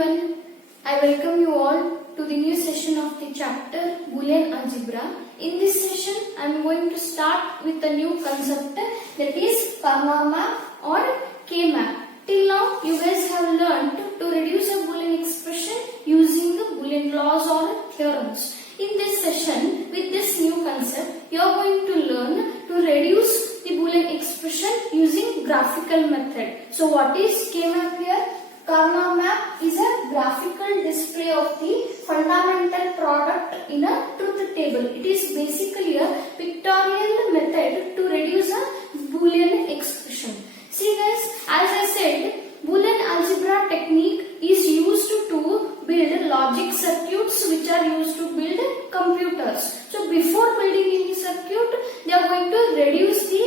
everyone, I welcome you all to the new session of the chapter Boolean Algebra. In this session, I am going to start with a new concept, that is Karnaugh map or K-map. Till now, you guys have learned to reduce a Boolean expression using the Boolean laws or theorems. In this session, with this new concept, you are going to learn to reduce the Boolean expression using graphical method. So what is K-map here? Karnaugh map is a graphical display of the fundamental product in a truth table. It is basically a pictorial method to reduce a Boolean expression. See guys, as I said, Boolean algebra technique is used to build logic circuits which are used to build computers. So before building any circuit, they are going to reduce the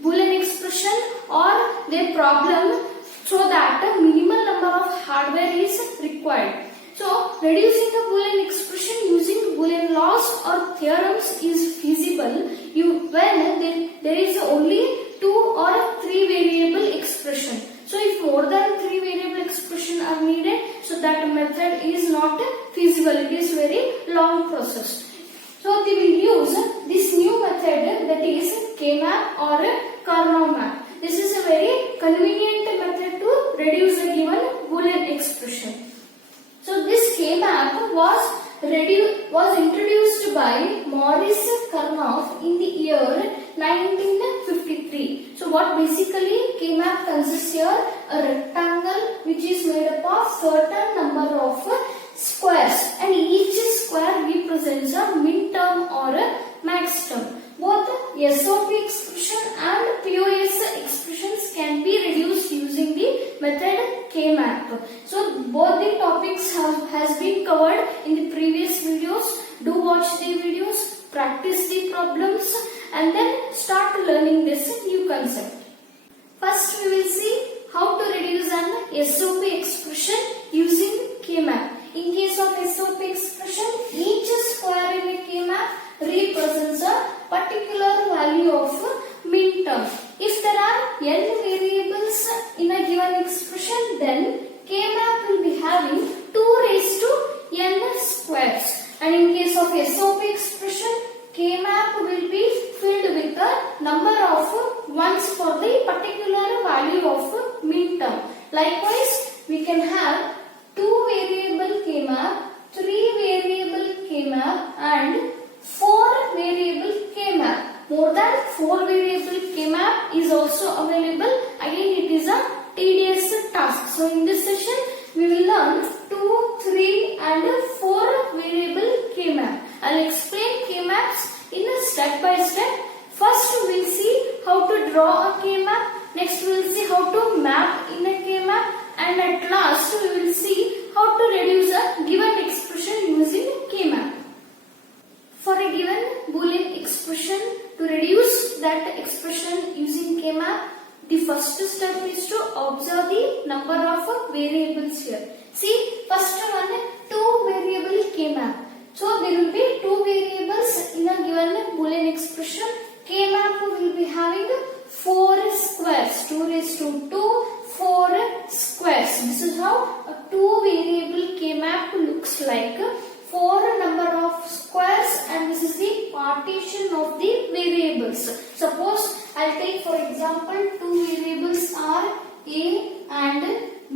Boolean expression or their problem so that a minimal number of hardware is required. So reducing the Boolean expression using Boolean laws or theorems is feasible when there is only 2 or 3 variable expression. So if more than 3 variable expression are needed, so that method is not feasible. It is very long process. So they will use this new method, that is K-map or Karnaugh map. This is a very convenient method to reduce a given Boolean expression. So this K-map was introduced by Maurice Karnaugh in the year 1953. So what basically K-map consists here? A rectangle which is made up of certain number of squares, and each square represents a min term or a max term. Both SOP expression and POS expressions can be reduced using the method K-map. So both the topics has been covered in the previous videos. Do watch the videos, practice the problems, and then start learning this new concept. First we will see how to reduce an SOP expression using K-map. In case of SOP expression, each square in a K-map represents a particular value of min term. If there are n variables in a given expression, then K-map will be having 2 raised to n squares. And in case of SOP expression, K-map will be filled with a number of ones for the particular value of min term. Likewise, we can have 2 variable K-map, 3 variable K-map and 4 variable K-map. More than 4 variable K-map is also available. Again, it is a tedious task. So in this session, we will learn 2, 3 and 4 variable K-map. I will explain K-maps in a step by step. First, we will see how to draw a K-map. Next, we will see how to map in a K-map. And at last, we will see how to reduce a given expression using K-map. For a given Boolean expression, to reduce that expression using K-map, the first step is to observe the number of variables here. See, first one, 2 variable K-map. So there will be 2 variables in a given Boolean expression. K-map will be having 4 squares, 2 raised to 2, 4 squares. This is how a 2 variable K-map looks like. 4 number of squares, and this is the partition of the variables. Suppose I will take for example 2 variables are A and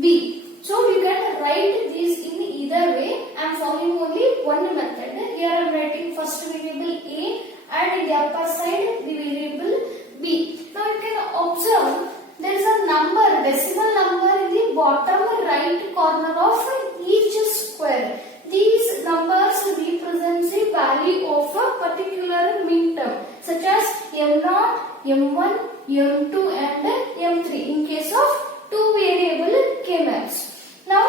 B. So you can write these in either way. I am following only one method. Here I am writing first variable A and in the upper side the variable B. Now you can observe there is a number, decimal number in the bottom right corner of each square. These numbers represent the value of a particular min term, such as M0, M1, M2 and M3 in case of 2 variable K-maps. Now,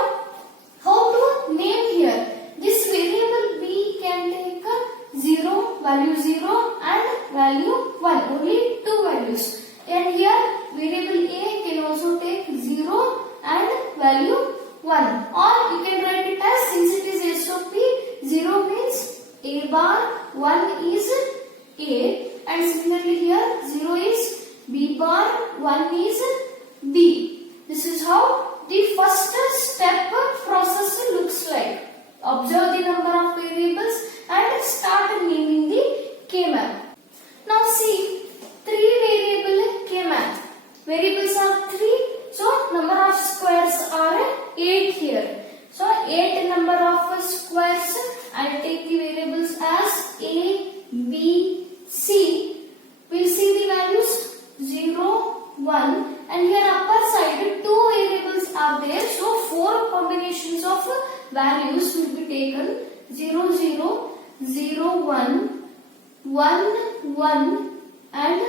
how to name here? This variable B can take 0, value 0 and value 1, only 2 values. And here variable A can also take 0 and value 1, or you can write it as, since it is SOP, 0 means A bar, 1 is A, and similarly here 0 is B bar, 1 is B. This is how the first step process 1, and here upper side 2 variables are there, so 4 combinations of values will be taken: 0, 0, 0, 1, 1, 1 and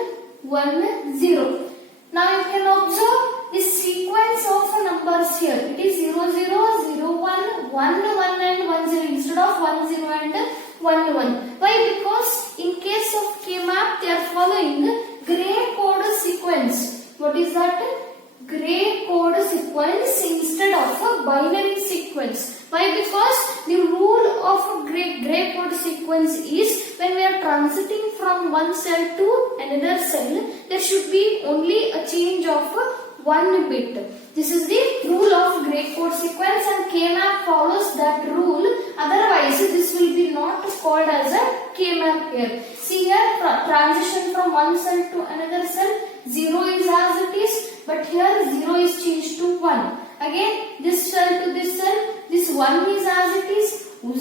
1, 0. Now you can observe this sequence of numbers here. It is 0, 0, 0, 1, 1, 1 and 1, 0 instead of 1, 0 and 1, 1. Why? Because in case of K-map they are following gray code sequence. What is that? Gray code sequence instead of a binary sequence. Why? Because the rule of a gray code sequence is when we are transiting from one cell to another cell, there should be only a change of 1 bit. This is the rule of gray code sequence, and K-map follows that rule. Otherwise, this will be not called as a K-map here. See here, transition from one cell to another cell, 0 is as it is, but here 0 is changed to 1. Again, this cell to this cell, this 1 is as it is,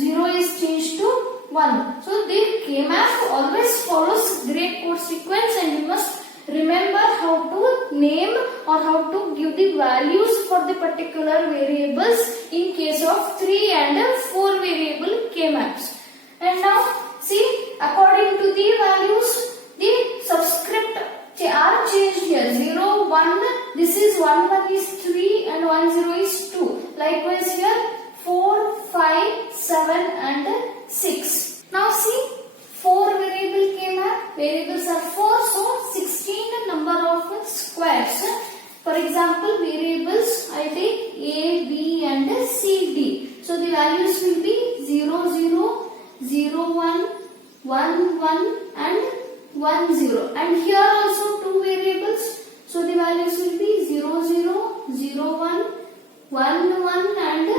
0 is changed to 1. So the K-map always follows gray code sequence, and you must remember how to name or how to give the values for the particular variables in case of 3 and 4 variable K-maps. And now see, according to the values, the subscript are changed here. 0, 1, this is 1, 1 is 3 and 1, 0 is 2. Likewise here 4, 5, 7 and 6. Now see, 4 variable K-map, variables are 4, so 16 number of squares. For example, variables I take A, B and C, D. So the values will be 0, 0, 0, 1, 1, 1 and 1, 0. And here also 2 variables. So the values will be 0, 0, 0, 1, 1, 1 and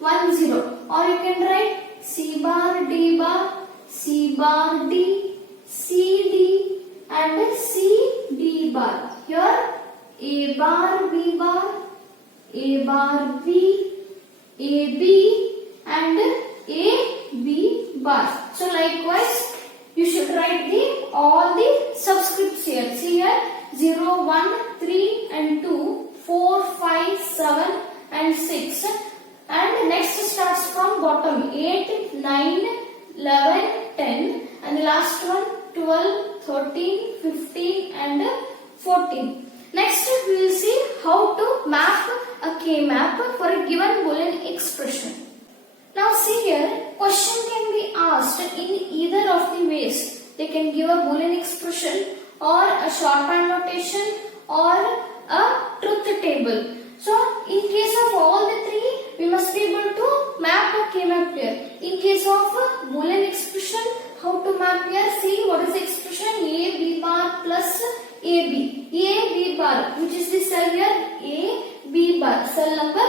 1, 0. Or you can write C bar, D bar, C bar, D, C, D and C, D bar. Here A bar, B bar, A bar, B, A, B and A, B bar. So likewise, you should write all the subscripts here. See here 0, 1, 3 and 2, 4, 5, 7 and 6. And next starts from bottom 8, 9, 11, 10 and the last one 12, 13, 15 and 14. Next we will see how to map a K-map for a given Boolean expression. Now see here, question can be asked in either of the ways. They can give a Boolean expression or a shorthand notation or a truth table. So in case of all the three, we must be able to map a K-map here. In case of a Boolean expression, how to map here? See, what is the expression? A, B bar plus AB. A, B bar, which is the cell here? A, B bar, cell number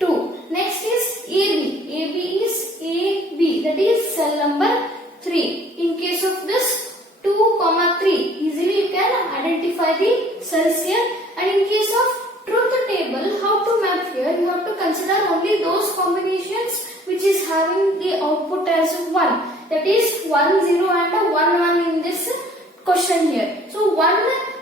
2. Next is AB. AB is AB, that is cell number 3. In case of this 2, 3, easily you can identify the cells here. And in case of truth table, how to map here? You have to consider only those combinations which is having the output as 1. That is 1, 0 and 1, 1 in this question here. So 1,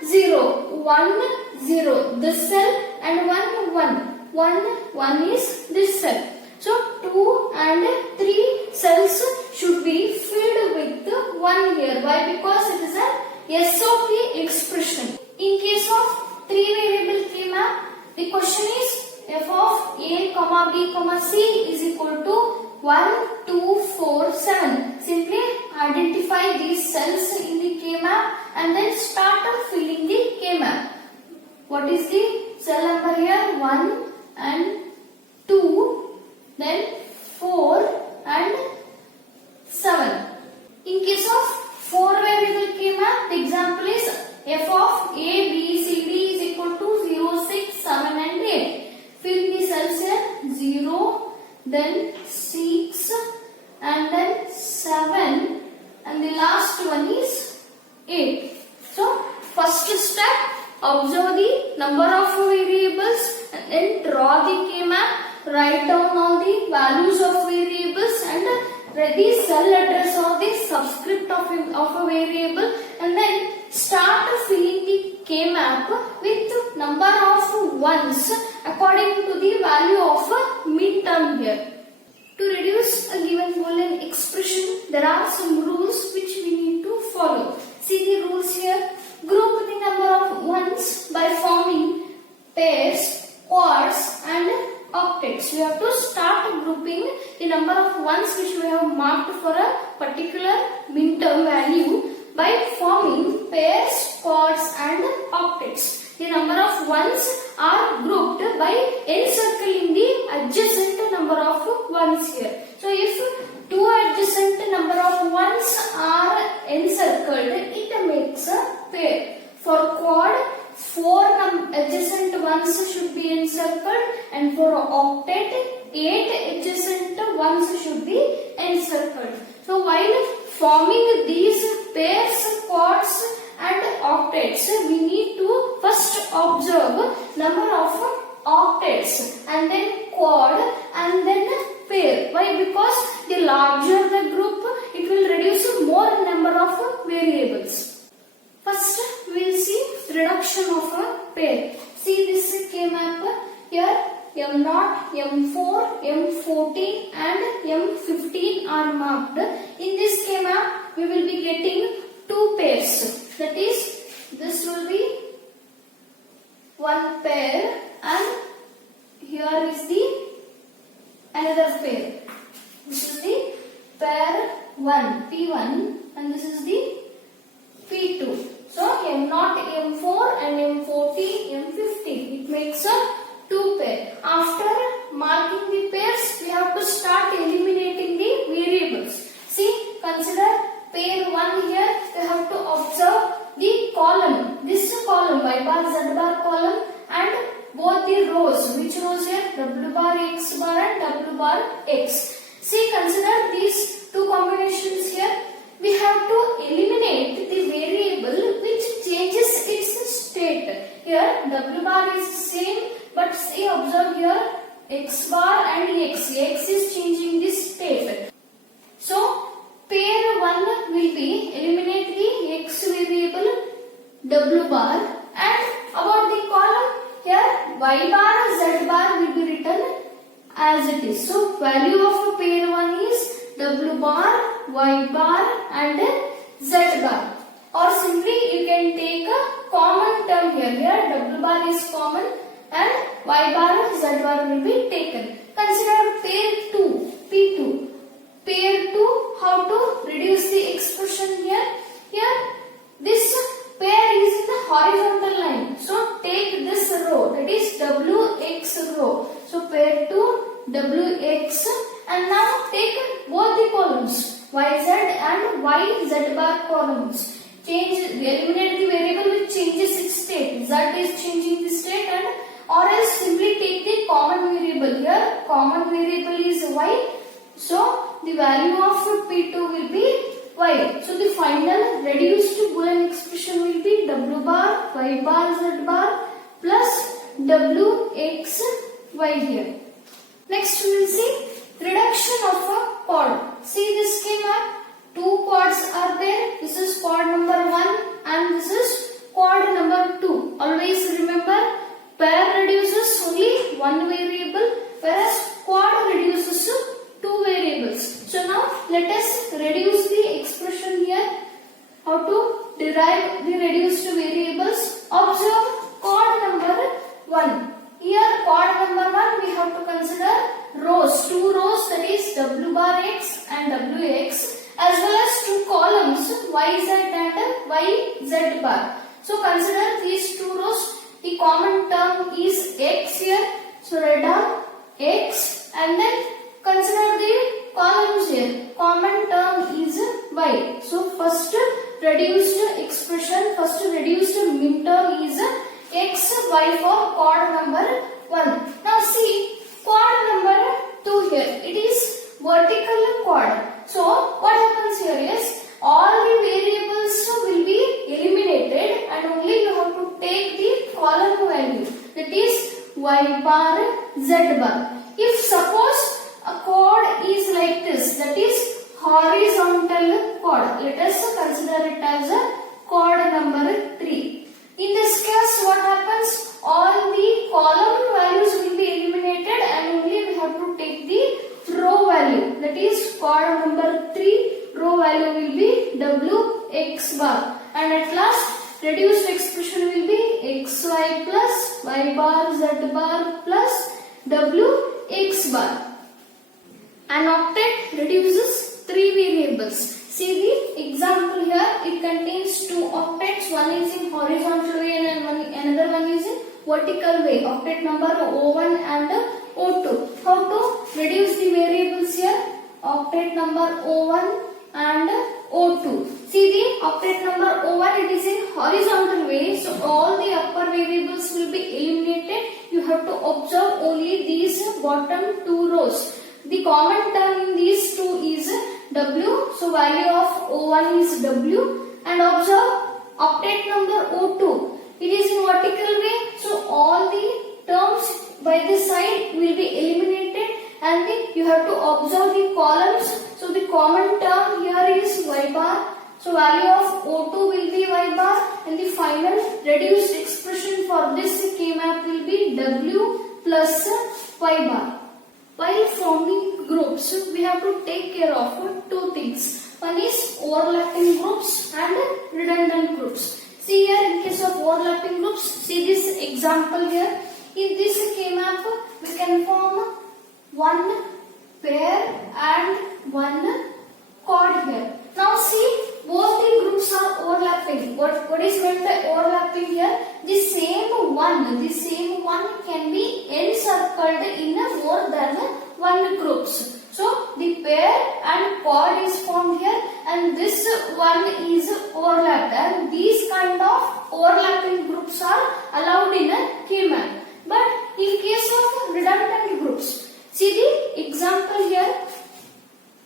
0, 1, 0, this cell and 1, 1. 1, 1 is this cell. So 2 and 3 cells should be filled with 1 here. Why? Because it is a SOP expression. In case of 3 variable K-map, the question is f of a, b, c is equal to 1, 2, 4, 7. Simply identify these cells in the K-map and then start filling the K-map. What is the cell number here? 1 and 2, then 4 and 7. In case of 4 variable K-map, the example is f of a, b, c, d is equal to 0, 6, 7 and 8. Fill the cells here 0, then 6 and then 7 and the last one is 8. So first step, observe the number of variables and then draw the K-map, write down all the values of variables and the cell address or the subscript of a variable, and then start filling the K-map with number of ones according to the value of a midterm here. To reduce a given Boolean expression, there are some rules which we need to follow. See the rules here. Group the number of ones by forming pairs, quads and octets. We have to start grouping the number of ones which we have marked for a particular midterm value by forming pairs, quads and octets. The number of ones are grouped by encircling the adjacent number of ones here. So if two adjacent number of ones are encircled, it makes a pair. For quad, 4 adjacent ones should be encircled, and for octet, 8 adjacent ones should be encircled. So while forming these pairs, quads and octets, we need to first observe number of octets and then quad and then pair. Why? Because the larger the group, it will reduce more number of variables. First, we will see reduction of a pair. See this K-map here. M0, M4, M14 and M15 are marked. In this K-map, we will be getting 2 pairs. That is, this will be one pair and here is the another pair. This is the pair 1, P1 and this is the P2. So M0, M4 and M14, M15. It makes a 2 pair. After marking the pairs, we have to start eliminating the variables. See, consider pair 1 here. We have to observe the column. This column, Y bar, Z bar column and both the rows. Which rows here? W bar, X bar and W bar, X. See, consider these two combinations here. We have to eliminate the variable which changes its state. Here W bar is same, but see, observe here X bar and X. X is changing the state. So pair 1 will be eliminate the X variable W bar, and about the column here Y bar, Z bar will be written as it is. So value of pair 1 is W bar, Y bar and Z bar. Or simply you can take a common term here. Here W bar is common and Y bar, Z bar will be taken. Consider pair 2, P2. Pair 2, how to reduce the expression here? Here this pair is in the horizontal line. So take this row, that is WX row. So pair 2, WX, and now take both the columns YZ and YZ bar columns. Eliminate the variable which changes its state. Z is changing the state, and or else simply take the common variable. Here common variable is Y. So the value of P2 will be Y. So the final reduced Boolean expression will be W bar, Y bar, Z bar plus WX Y here. Next we will see reduction of a quad. See this schema. 2 quads are there. This is quad number 1 and this is quad number 2. Always remember, pair reduces only one variable, whereas quad reduces 2 variables. So now let us reduce the expression here. How to derive the reduced variables? Observe quad number 1. Here quad number 1 we have to consider rows. 2 rows, that is W bar X and WX, as well as 2 columns YZ and YZ bar. So consider these 2 rows. The common term is X here. So write down X, and then consider the columns here. Common term is Y. So first reduced expression, first reduced midterm is X, Y for quad number 1. Now see quad number 2 here. It is vertical quad. So what happens here is all the variables will be eliminated and only you have to take the column value, that is Y bar, Z bar. If suppose a quad is like this, that is horizontal quad, let us consider it as a quad number 3. In this case what happens? All xy plus y bar z bar plus w x bar. An octet reduces 3 variables. See the example here. It contains 2 octets. One is in horizontal way and another one is in vertical way. Octet number O1 and O2. How to reduce the variables here? Octet number O1 and O2. See the octet number O1, it is in horizontal way. So all the upper variables will be eliminated. You have to observe only these bottom 2 rows. The common term in these two is W. So value of O1 is W. And observe octet number O2. It is in vertical way. So all the terms by this side will be eliminated. And you have to observe the columns. So the common term here is y bar. So value of O2 will be y bar. And the final reduced expression for this K-map will be W plus y bar. While forming groups, we have to take care of 2 things. One is overlapping groups and redundant groups. See here, in case of overlapping groups, see this example here. In this K-map, we can form one pair and one chord here. Now see, both the groups are overlapping. What is meant by overlapping here? The same one can be encircled in more than one groups. So the pair and chord is formed here, and this one is overlapped. And these kind of overlapping groups are allowed in a K-map. But in case of redundant groups, see the example here.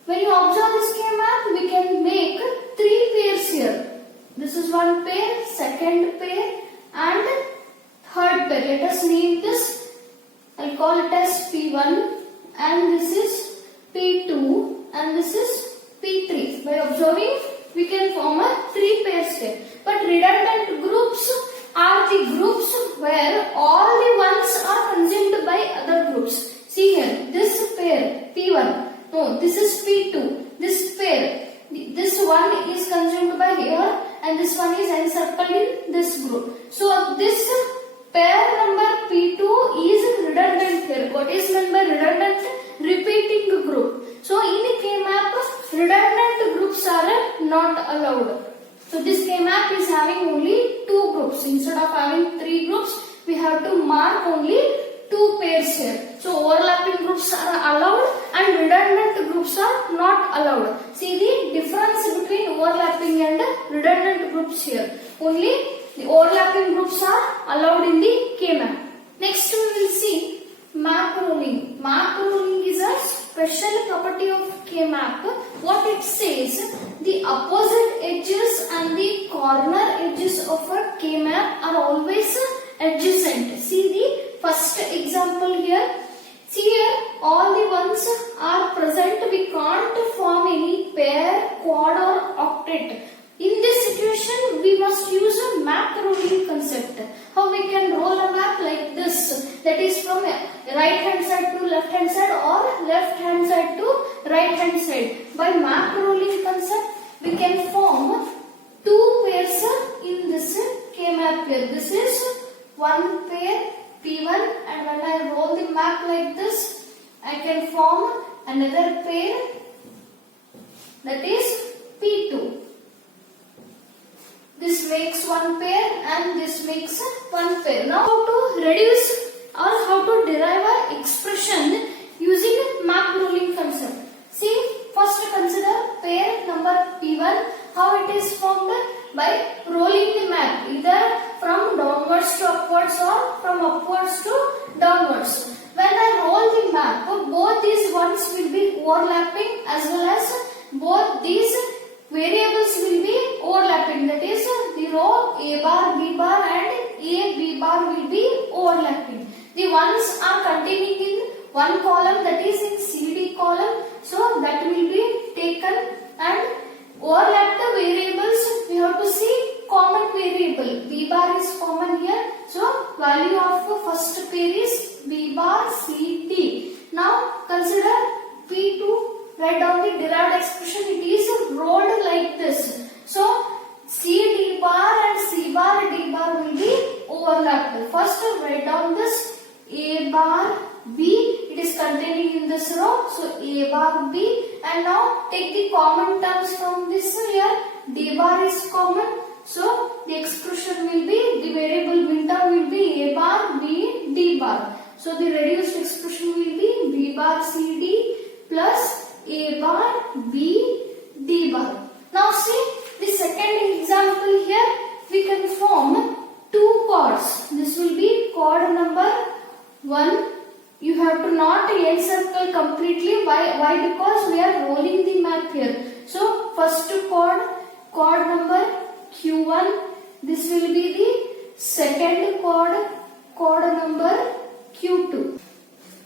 When you observe this K-map, we can make 3 pairs here. This is one pair, second pair and third pair. Let us name this. I'll call it as P1 and this is P2 and this is P3. By observing, we can form a 3 pairs here. But redundant groups are the groups where all the ones are consumed by other groups. See here, this pair P1. No, this is P2. This pair, this one is consumed by here and this one is encircled in this group. So this pair number P2 is redundant here. What is meant by redundant? Repeating group. So in K-map, redundant groups are not allowed. So this K-map is having only 2 groups. Instead of having 3 groups, we have to mark only 2 pairs here. So overlapping groups are allowed and redundant groups are not allowed. See the difference between overlapping and redundant groups here. Only the overlapping groups are allowed in the K-map. Next we will see map rolling. Map rolling is a special property of K-map. What it says, the opposite edges and the corner edges of a K-map are always adjacent. See the first example here. See here, all the ones are present. We can't form any pair, quad or octet. In this situation, we must use a map rolling concept. How we can roll a map like this. That is from right hand side to left hand side or left hand side to right hand side. By map rolling concept, we can form 2 pairs in this K-map here. This is one pair P1 and when I roll the map like this, I can form another pair that is P2. This makes one pair and this makes one pair. Now how to reduce or how to derive an expression using map rolling concept. See, first consider pair number P1. How it is formed? By rolling the map either from downwards to upwards or from upwards to downwards. When I roll the map, both these ones will be overlapping as well as both these variables will be overlapping. That is, the row A bar, B bar and A, B bar will be overlapping. The ones are containing in one column, that is in CD column. So that will be taken and overlapped variables. We have to see common variable. B bar is common here. So value of first pair is B bar CD. Now consider P2. Write down the derived expression. It is rolled like this. So CD bar and C bar, D bar will be overlapped. overlapped. First write down this A bar B. It is containing in this row. So A bar B. And now take the common terms from this here. D bar is common. So the expression will be, the variable min term will be A bar B D bar. So the reduced expression will be B bar C D plus A bar B D bar. Now see the second example here. We can form two chords. This will be chord number 1. You have to not encircle completely. Why? Because we are rolling the map here. So first chord number Q1. This will be the second chord number Q2.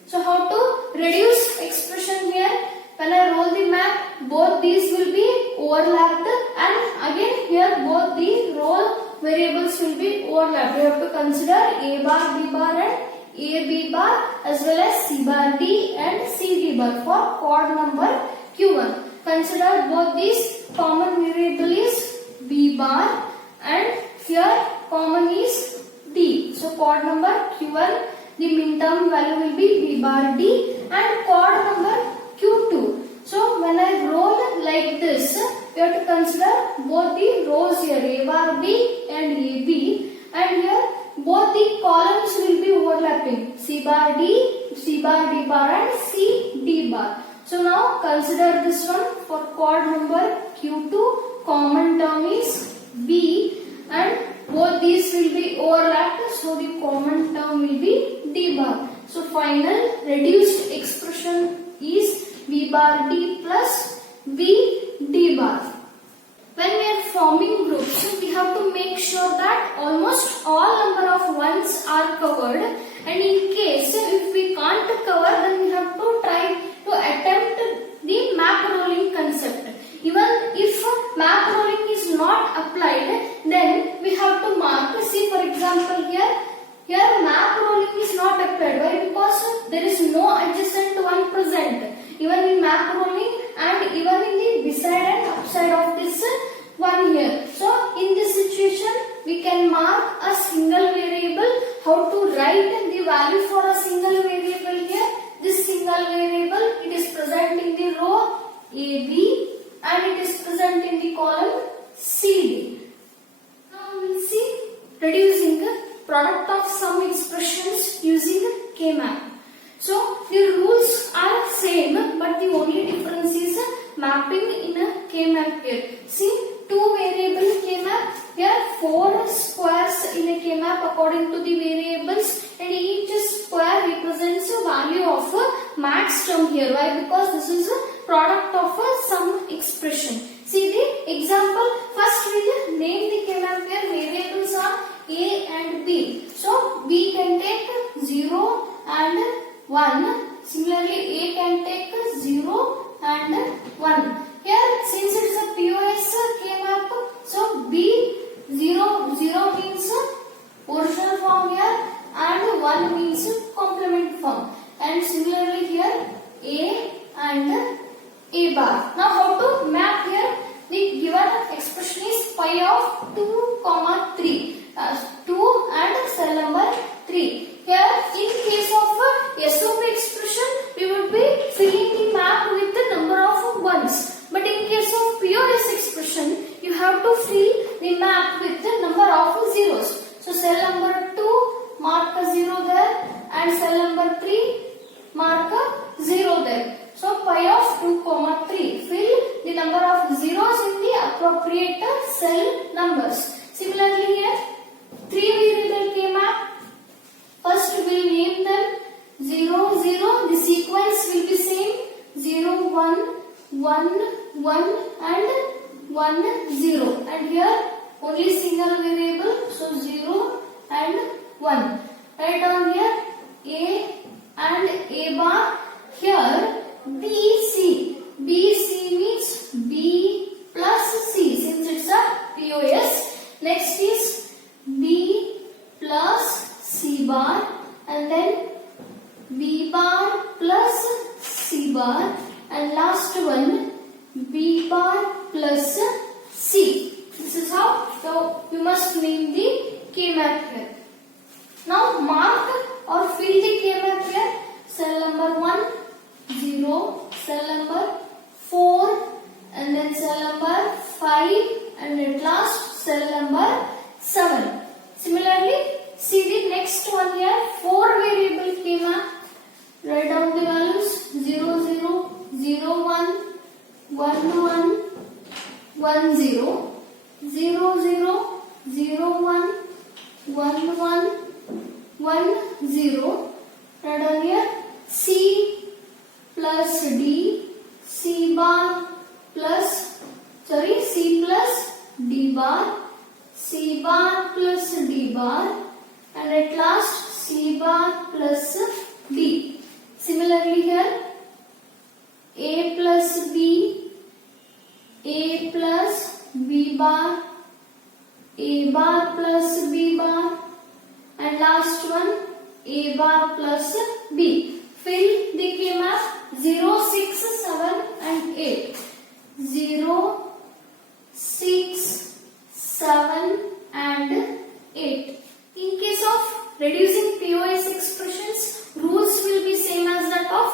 So how to reduce expression here? When I roll the map, both these will be overlapped, and again here both the roll variables will be overlapped. You have to consider A bar B bar and A B bar as well as C bar D and C D bar for chord number Q1. Consider both these. Common variable is B bar and here common is D. So chord number Q1, the min term value will be B bar D, and chord number Q2. So when I roll like this, you have to consider both the rows here, A bar B and A B, and here both the columns will be overlapping, C bar D bar and C D bar. So now consider this one for chord number Q2, common term is B and both these will be overlapped, so the common term will be D bar. So final reduced expression is B bar D plus B D bar. When we are forming groups, we have to make sure that almost all number of ones are covered, and in case if we can't cover, then we have to try to attempt the map rolling concept. Even if map rolling is not applied, then we have to mark. See, for example, here map rolling is not applied. Why? Because there is no adjacent one present. Even in map rolling and even in the beside and upside of this one here. So in this situation, we can mark a single variable. How to write the value for a single variable here? This single variable, it is present in the row AB and it is present in the column CD. Now we will see reducing product of sum expressions using K-map. So the rules are same, but the only difference is mapping in a K-map here. See, two variable K-map, here 4 squares in a K-map according to the variables, and each square represents a value of a max term here. Why? Because this is a product of a sum expression. See the example. First we will name the K-map here. Variables are A and B. So B can take 0 and 1. Similarly, A can take 0 and 1. Here, since it is a POS K-map, so B 0 means original form here and 1 means complement form. And similarly here, A and A bar. Now, how to map here? The given expression is pi of 2, 3. 2 and cell number 3. Here, in case of SOP expression, we would be filling the map with the number of ones. But in case of POS expression, you have to fill the map with the number of zeros. So cell number 2, mark a 0 there, and cell number 3, mark a 0 there. So pi of 2, 3. Fill the number of zeros in the appropriate cell numbers. Similarly here, 3 variable K-map. First we will name them 0, 0. The sequence will be same. 0, 1, 1, 1 and 1, 0. And here only single variable. So 0 and 1. Write down here A and A bar. Here BC. BC means B plus C since it's a POS. Next is B plus C bar and then B bar plus C bar and last one B bar plus C. This is how you must name the K-map here. Now mark or fill the K-map here. Cell number 1, 0, cell number 4, and then cell number 5, and at last cell number 7. Similarly, see the next one here, 4 variable K-map. Write down the values 0, 0, 0, 1, 1, 1, 1, 0, 0, 0, 0, 1, 1, 1, 1, 0. Write down here C plus D, C bar plus, C plus D bar, C bar plus D bar, and at last C bar plus D. Similarly here, A plus B, A plus B bar, A bar plus B bar, and last one A bar plus B. Fill the K-map 0, 6, 7 and 8. 0, 6, 7 and 8. In case of reducing POS expressions, rules will be same as that of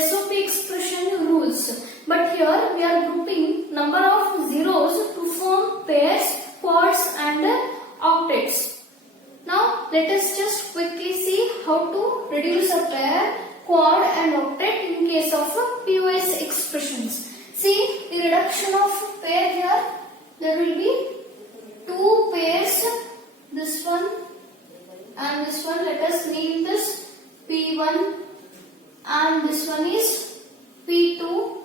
SOP expression rules. But here we are grouping number of zeros to form pairs, quads and octets. Now let us just quickly see how to reduce a pair, quad and octet in case of POS expressions. See the reduction of pair here. There will be 2 pairs, this one and this one. Let us name this P1 and this one is P2.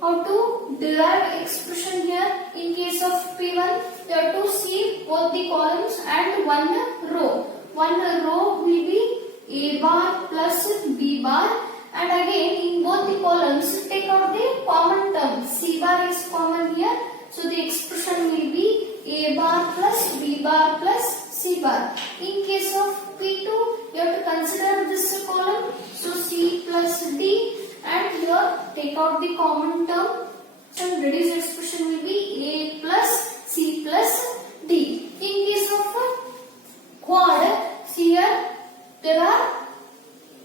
How to derive expression here? In case of P1, you have to see both the columns and one row. One row will be A bar plus B bar, and again in both the columns take out the common term. C bar is common here, so the expression will be A bar plus B bar plus C bar. In case of P2, you have to consider this column, so C plus D, and here take out the common term. So reduced expression will be A plus C plus D. In case of quad, see here there are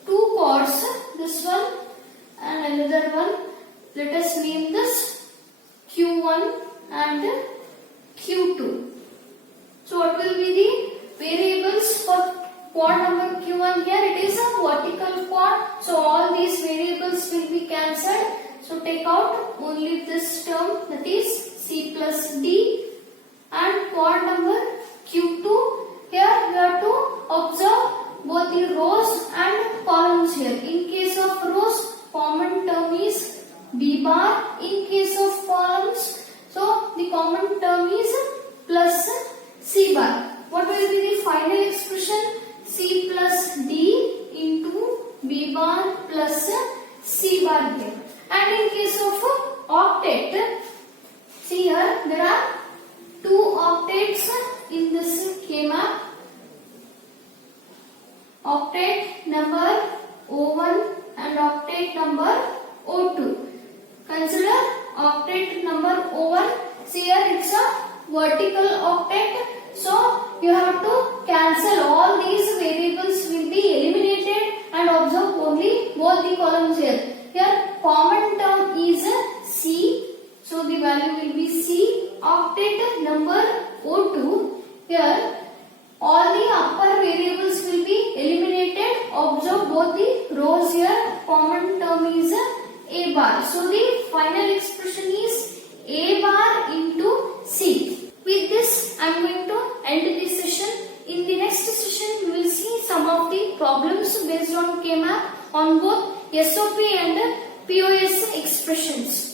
2 quads, this one and another one. Let us name this Q1 and Q2. So what will be the variables for quad number Q1 here? It is a vertical quad, so all these variables will be cancelled. So take out only this term, that is C plus D. And quad number Q2, here you have to observe both the rows and columns here. In case of rows, common term is B bar. In case of columns, so the common term is plus C bar. What will be the final expression? C plus D into B bar plus C bar here. And in case of octet, see here there are 2 octets in this K-map. Octet number O1 and octet number O2. Consider octet number O1. See here it's a vertical octet. So you have to cancel all these variables will be eliminated and observe only both the columns here. Here common term is C. So the value will be C. Octet number O2. Here all the upper variables will be eliminated. Observe both the rows here. Common term is A bar. So the final expression is A bar into C. With this, I am going to end this session. In the next session, we will see some of the problems based on K-map on both SOP and POS expressions.